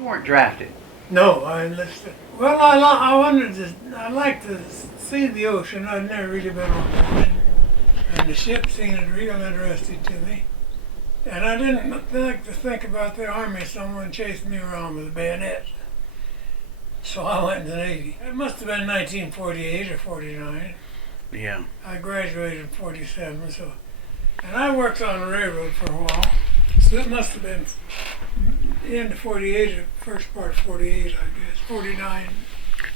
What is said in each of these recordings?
You weren't drafted. No, I enlisted. Well, I like to see the ocean. I'd never really been on the ocean. And the ship seemed real interesting to me. And I didn't like to think about the Army, someone chasing me around with a bayonet. So I went to the Navy. It must have been 1948 or 49. Yeah. I graduated in 47, so, and I worked on the railroad for a while. So it must have been end of 48 or first part of 48, I guess, 49.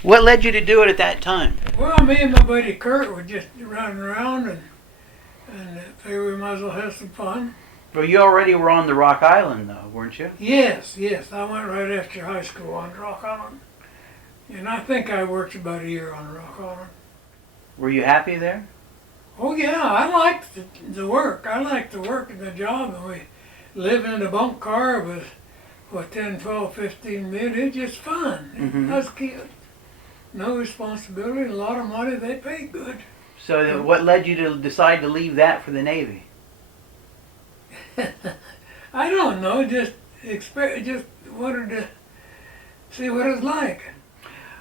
What led you to do it at that time? Well, me and my buddy Kurt were just running around and figured we might as well have some fun. Well, you already were on the Rock Island, though, weren't you? Yes. I went right after high school on Rock Island. And I think I worked about a year on Rock Island. Were you happy there? Oh, yeah, I liked the work. I liked the work and the job. And we lived in a bunk car with, 10, 12, 15 men. It was just fun. Mm-hmm. Us kids. No responsibility, a lot of money. They paid good. So what led you to decide to leave that for the Navy? I don't know, just wanted to see what it was like.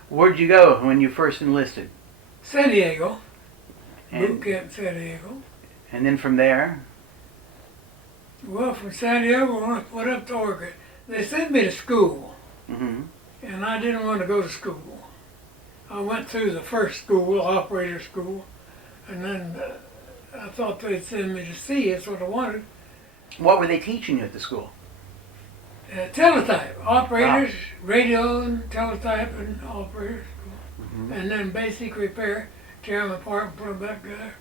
Where'd you go when you first enlisted? San Diego, And, boot camp San Diego. and then from there? Well, from San Diego, went up to Oregon. They sent me to school, Mm-hmm. and I didn't want to go to school. I went through the first school, operator school, and then I thought they'd send me to sea. That's what I wanted. What were they teaching you at the school? Teletype, operators, radio and teletype and operators. Mm-hmm. And then basic repair, tear them apart and put them back together.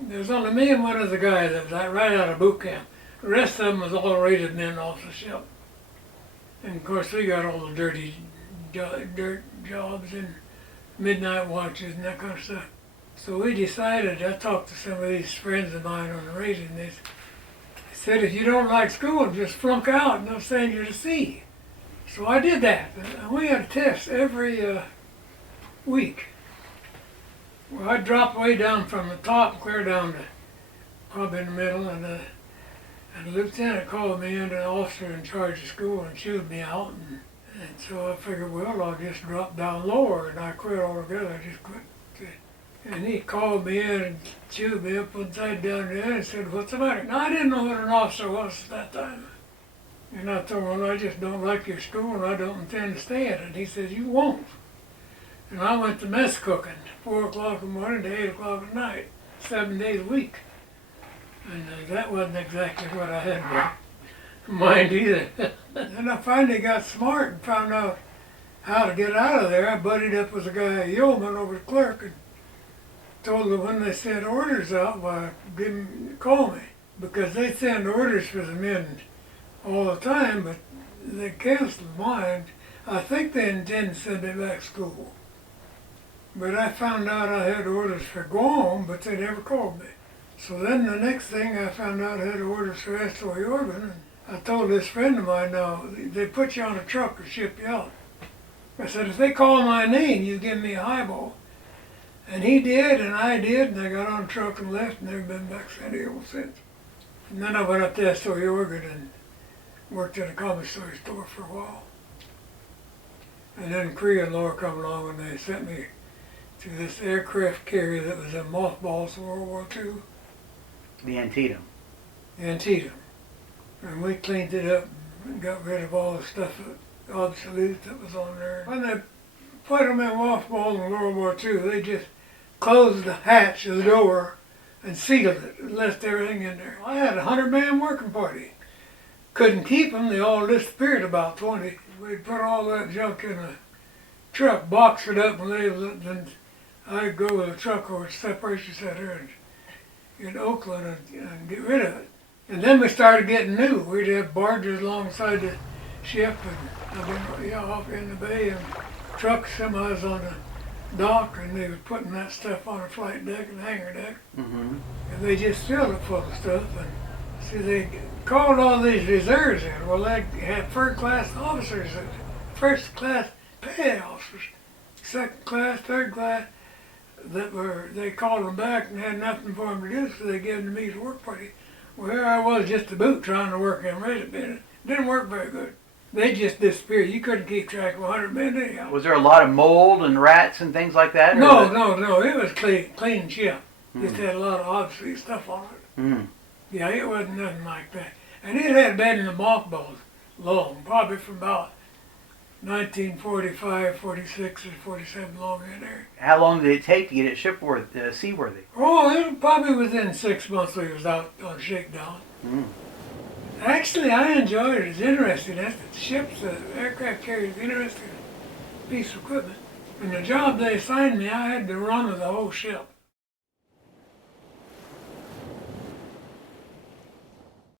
There's only me and one other guy that was right out of boot camp. The rest of them was all rated men off the ship. And of course we got all the dirty dirt jobs and midnight watches and that kind of stuff. So we decided, I talked to some of these friends of mine on the radio, and they said, if you don't like school, just flunk out and they'll send you to sea. So I did that. And we had a test every week. Well, I dropped way down from the top, clear down to probably in the middle, and the lieutenant called me in, an officer in charge of school, and chewed me out. And so I figured, well, I'll just drop down lower, and I quit altogether. I just quit. And he called me in and chewed me up one side down there and said, what's the matter? Now, I didn't know what an officer was at that time. And I told him, well, I just don't like your school and I don't intend to stay at it. He said, you won't. And I went to mess cooking, 4 o'clock in the morning to 8 o'clock at night, 7 days a week. And that wasn't exactly what I had in mind either. Then I finally got smart and found out how to get out of there. I buddied up with a guy, a yeoman over the clerk, and told them when they sent orders out, why, call me. Because they send orders for the men all the time, but they canceled mine. I think they intend to send me back to school. But I found out I had orders for Guam, but they never called me. So then the next thing I found out I had orders for Essex, Oregon, and I told this friend of mine, now, they put you on a truck or ship you out. I said, if they call my name, you give me a highball. And he did, and I did, and I got on the truck and left, and never been back to San Diego since. And then I went up to Essex, Oregon, and worked at a commissary store for a while. And then Korea and Laura come along, and they sent me to this aircraft carrier that was in mothballs in World War II. The Antietam. Antietam. And we cleaned it up and got rid of all the stuff, obsolete that was on there. When they put them in mothballs in World War II, they just closed the hatch of the door and sealed it and left everything in there. I had a 100-man working party. Couldn't keep them, they all disappeared, about 20. We put all that junk in a truck, box it up and label it, and I'd go with a truck over to the separation center in Oakland and get rid of it. And then we started getting new. We'd have barges alongside the ship and off in the bay, and trucks, semis on the dock, and they were putting that stuff on the flight deck and hangar deck. Mm-hmm. And they just filled it full of stuff. And see, they called all these reserves in. Well, they had first-class officers, first-class pay officers, second class, third class, they called them back and had nothing for them to do, so they gave them to me to work party. Well, here I was just a boot trying to work in ready business. Didn't work very good. they just disappeared. You couldn't keep track of 100 men anyhow. Was there a lot of mold and rats and things like that? No, no. It was clean ship. Just Mm. had a lot of obsolete stuff on it. Mm. Yeah, it wasn't nothing like that. And it had been in the mothballs long, probably from about 1945, 46, or 47, long in there. How long did it take to get it seaworthy? Oh, it was probably within 6 months we was out on shakedown. Mm. Actually, I enjoyed it. It's interesting. That's the ships, the aircraft carriers, interesting piece of equipment. And the job they assigned me, I had to run of the whole ship.